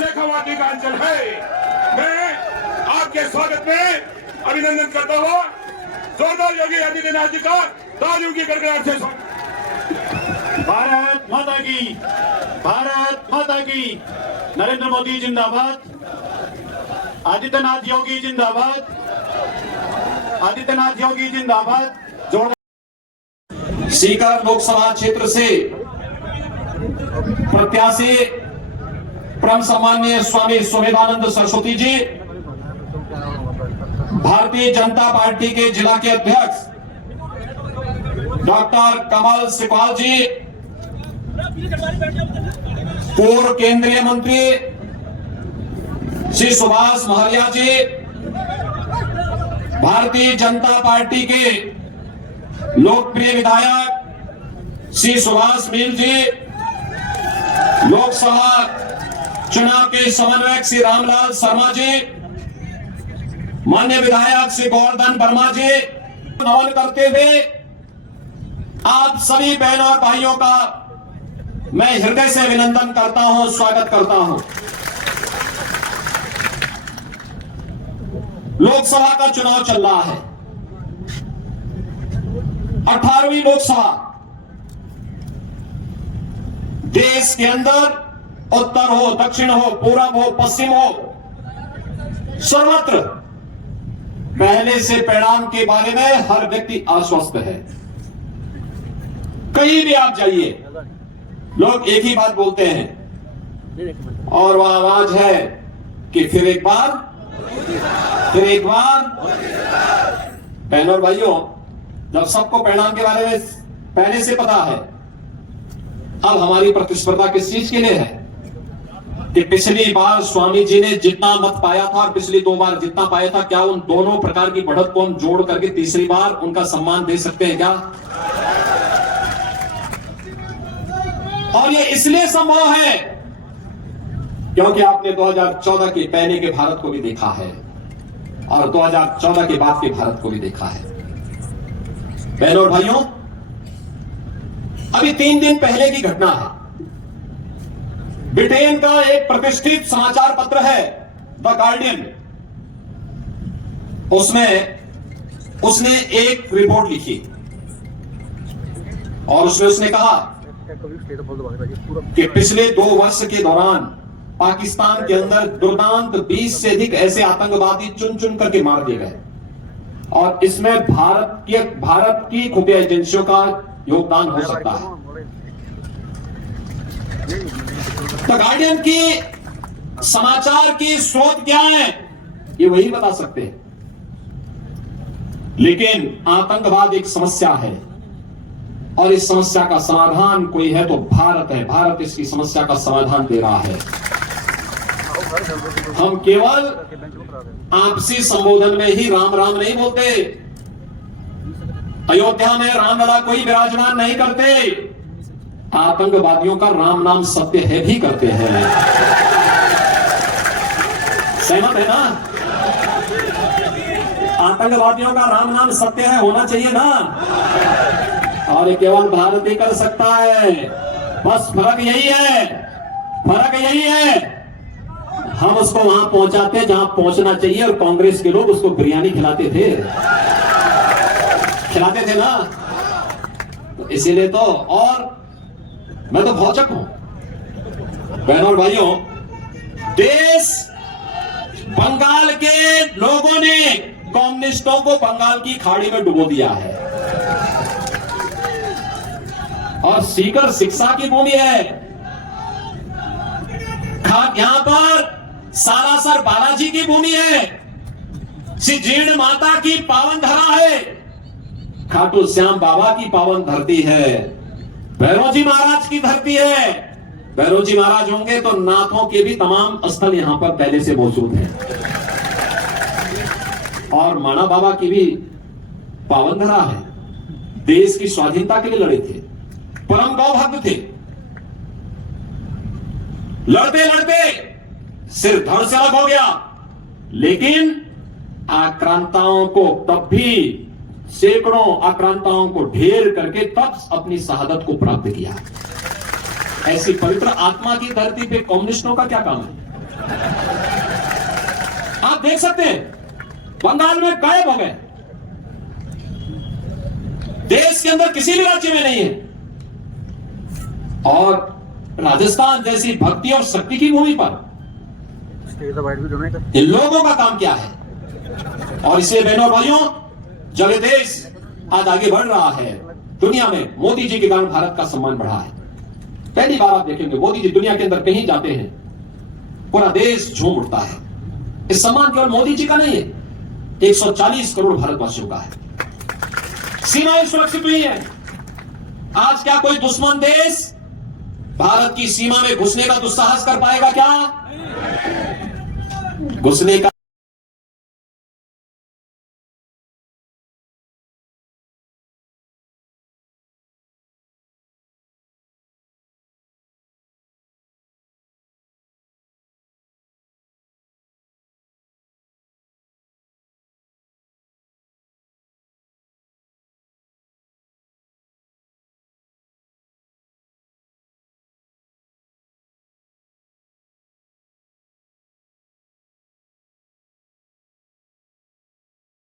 शेखावाटी का अंचल है। मैं आपके स्वागत में अभिनंदन करता हुआ जोरदार योगी आदित्यनाथ जी का तालियों की गड़गड़ाहट से भारत माता की, भारत माता की। नरेंद्र मोदी जिंदाबाद, आदित्यनाथ योगी जिंदाबाद, आदित्यनाथ योगी जिंदाबाद। सीकर लोकसभा क्षेत्र से प्रत्याशी परम सम्माननीय स्वामी सुमेधानंद सरस्वती जी, भारतीय जनता पार्टी के जिला के अध्यक्ष डॉक्टर कमल सिकवाल जी, पूर्व केंद्रीय मंत्री श्री सुभाष महरिया जी, भारतीय जनता पार्टी के लोकप्रिय विधायक श्री सुभाष मील जी, लोकसभा चुनाव के समन्वयक श्री रामलाल शर्मा जी, माननीय विधायक श्री गोवर्धन वर्मा जी, नमन करते हुए आप सभी बहनों और भाइयों का मैं हृदय से अभिनंदन करता हूं, स्वागत करता हूं। लोकसभा का चुनाव चल रहा है, 18वीं लोकसभा। देश के अंदर उत्तर हो, दक्षिण हो, पूरब हो, पश्चिम हो, सर्वत्र पहले से परिणाम के बारे में हर व्यक्ति आश्वस्त है। कहीं भी आप जाइए, लोग एक ही बात बोलते हैं और वह आवाज है कि फिर एक बार, फिर एक बार। बहनों और भाइयों, जब सबको परिणाम के बारे में पहले से पता है, अब हमारी प्रतिस्पर्धा किस चीज के लिए है कि पिछली बार स्वामी जी ने जितना मत पाया था और पिछली 2 बार जितना पाया था, क्या उन दोनों प्रकार की बढ़त को हम जोड़ करके तीसरी बार उनका सम्मान दे सकते हैं क्या? और ये इसलिए संभव है क्योंकि आपने 2014 के पहले के भारत को भी देखा है और 2014 के बाद के भारत को भी देखा है। बहनों और भाइयों, अभी 3 दिन पहले की घटना है। ब्रिटेन का एक प्रतिष्ठित समाचार पत्र है द गार्डियन, उसमें उसने एक रिपोर्ट लिखी और उसमें उसने कहा कि पिछले 2 वर्ष के दौरान पाकिस्तान के अंदर दुर्दांत 20 से अधिक ऐसे आतंकवादी चुन चुन करके मार दिए गए और इसमें भारत की खुफिया एजेंसियों का योगदान हो सकता है। द गार्डियन की समाचार की स्रोत क्या है ये वही बता सकते हैं, लेकिन आतंकवाद एक समस्या है और इस समस्या का समाधान कोई है तो भारत है। भारत इसकी समस्या का समाधान दे रहा है। हम केवल आपसी संबोधन में ही राम राम नहीं बोलते, अयोध्या में रामलला कोई विराजमान नहीं करते, आतंकवादियों का राम नाम सत्य है भी करते हैं। सहमत है ना? आतंकवादियों का राम नाम सत्य है, होना चाहिए ना? और ये केवल भारत ही कर सकता है। बस फर्क यही है, फर्क यही है हम उसको वहां पहुंचाते जहां पहुंचना चाहिए और कांग्रेस के लोग उसको बिरयानी खिलाते थे ना। तो इसीलिए तो, और मैं तो भौचक हूं बहनों और भाइयों। देश बंगाल के लोगों ने कम्युनिस्टों को बंगाल की खाड़ी में डुबो दिया है और सीकर शिक्षा की भूमि है। यहां पर सालासर बालाजी की भूमि है, श्री जीर्ण माता की पावन धरा है, खाटू श्याम बाबा की पावन धरती है, भैरव जी महाराज की धरती है। भैरव जी महाराज होंगे तो नाथों के भी तमाम स्थल यहां पर पहले से मौजूद हैं और माना बाबा की भी पावन धरा है। देश की स्वाधीनता के लिए लड़े थे, परम गौ भक्त थे, लड़ते लड़ते सिर धड़ से अलग हो गया, लेकिन आक्रांताओं को तब भी सैकड़ों आक्रांताओं को ढेर करके तब अपनी शहादत को प्राप्त किया। ऐसी पवित्र आत्मा की धरती पे कम्युनिस्टों का क्या काम है? आप देख सकते हैं बंगाल में गायब हो गए, देश के अंदर किसी भी राज्य में नहीं है। और राजस्थान जैसी भक्ति और शक्ति की भूमि पर इन लोगों का काम क्या है? और इसलिए बहनों और भाइयों, जब ये देश आज आगे बढ़ रहा है, दुनिया में मोदी जी के कारण भारत का सम्मान बढ़ा है। पहली बार आप देखेंगे मोदी जी दुनिया के अंदर कहीं जाते हैं, पूरा देश झूम उठता है। इस सम्मान केवल मोदी जी का नहीं है, 140 करोड़ भारतवासियों का है। सीमाएं सुरक्षित हुई है। आज क्या कोई दुश्मन देश भारत की सीमा में घुसने का दुस्साहस कर पाएगा क्या? घुसने का